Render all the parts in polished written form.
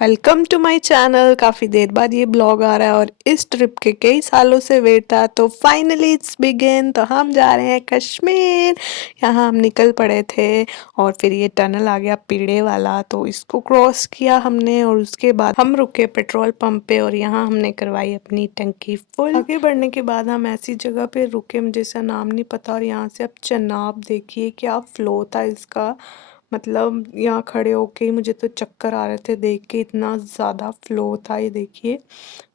Welcome to my channel. काफ़ी देर बाद ये ब्लॉग आ रहा है और इस ट्रिप के कई सालों से वेट था, तो फाइनली इट्स बिगिन। तो हम जा रहे हैं कश्मीर। यहाँ हम निकल पड़े थे और फिर ये टनल आ गया पीड़े वाला, तो इसको क्रॉस किया हमने और उसके बाद हम रुके पेट्रोल पंप पे और यहाँ हमने करवाई अपनी टंकी फुल। आगे बढ़ने के बाद हम ऐसी जगह पे रुके, मुझे इसका नाम नहीं पता, और यहाँ से अब चनाब देखिए क्या फ्लो था इसका। मतलब यहाँ खड़े होके ही मुझे तो चक्कर आ रहे थे देख के, इतना ज़्यादा फ्लो था ये देखिए।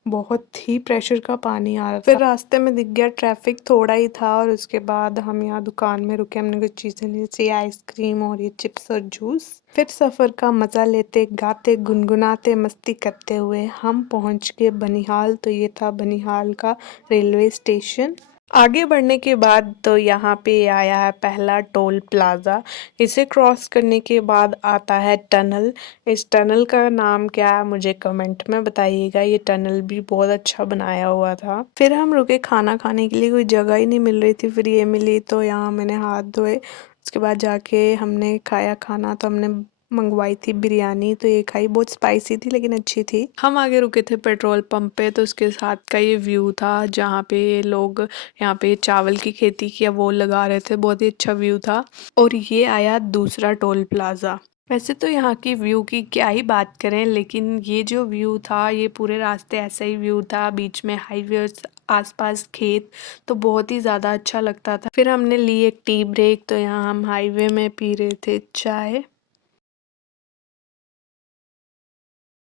बहुत ही प्रेशर का पानी आ रहा था। फिर रास्ते में दिख गया ट्रैफिक थोड़ा ही था और उसके बाद हम यहाँ दुकान में रुके, हमने कुछ चीज़ें ली जैसे आइसक्रीम और ये चिप्स और जूस। फिर सफ़र का मज़ा लेते गाते गुनगुनाते मस्ती करते हुए हम पहुँच गए बनिहाल। तो ये था बनिहाल का रेलवे स्टेशन। आगे बढ़ने के बाद तो यहाँ पे आया है पहला टोल प्लाज़ा। इसे क्रॉस करने के बाद आता है टनल। इस टनल का नाम क्या है मुझे कमेंट में बताइएगा। ये टनल भी बहुत अच्छा बनाया हुआ था। फिर हम रुके खाना खाने के लिए, कोई जगह ही नहीं मिल रही थी, फिर ये मिली तो यहाँ मैंने हाथ धोए। उसके बाद जाके हमने खाया खाना, तो हमने मंगवाई थी बिरयानी, तो ये खाई। बहुत स्पाइसी थी लेकिन अच्छी थी। हम आगे रुके थे पेट्रोल पंप पे, तो उसके साथ का ये व्यू था जहाँ पे लोग यहाँ पे चावल की खेती की वो लगा रहे थे। बहुत ही अच्छा व्यू था। और ये आया दूसरा टोल प्लाजा। वैसे तो यहाँ की व्यू की क्या ही बात करें, लेकिन ये जो व्यू था ये पूरे रास्ते ऐसा ही व्यू था, बीच में हाईवे और आसपास खेत, तो बहुत ही ज़्यादा अच्छा लगता था। फिर हमने ली एक टी ब्रेक, तो यहाँ हम हाईवे में पी रहे थे चाय।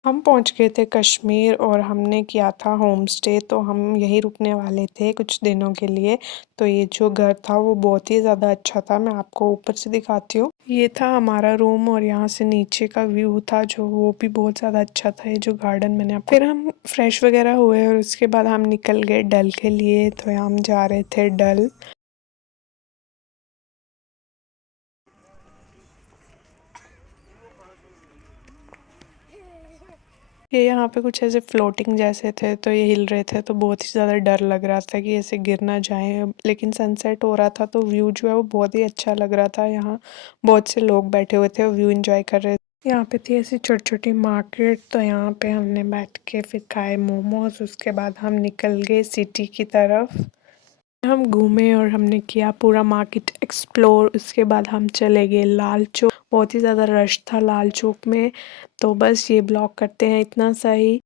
हम पहुंच गए थे कश्मीर और हमने किया था होम स्टे, तो हम यहीं रुकने वाले थे कुछ दिनों के लिए। तो ये जो घर था वो बहुत ही ज़्यादा अच्छा था, मैं आपको ऊपर से दिखाती हूँ। ये था हमारा रूम और यहाँ से नीचे का व्यू था जो वो भी बहुत ज़्यादा अच्छा था, ये जो गार्डन मैंने आपको। फिर हम फ्रेश वगैरह हुए और उसके बाद हम निकल गए डल के लिए। तो यहाँ हम जा रहे थे डल। ये यहाँ पे कुछ ऐसे फ्लोटिंग जैसे थे, तो ये हिल रहे थे, तो बहुत ही ज़्यादा डर लग रहा था कि ऐसे गिर ना जाए। लेकिन सनसेट हो रहा था तो व्यू जो है वो बहुत ही अच्छा लग रहा था। यहाँ बहुत से लोग बैठे हुए थे और व्यू एंजॉय कर रहे थे। यहाँ पे थी ऐसी छोटी छोटी मार्केट, तो यहाँ पे हमने बैठ के फिर खाए मोमोज। उसके बाद हम निकल गए सिटी की तरफ। हम घूमे और हमने किया पूरा मार्केट एक्सप्लोर। उसके बाद हम चले गए लाल चौक। बहुत ही ज़्यादा रश था लाल चौक में। तो बस ये ब्लॉग करते हैं इतना सा ही।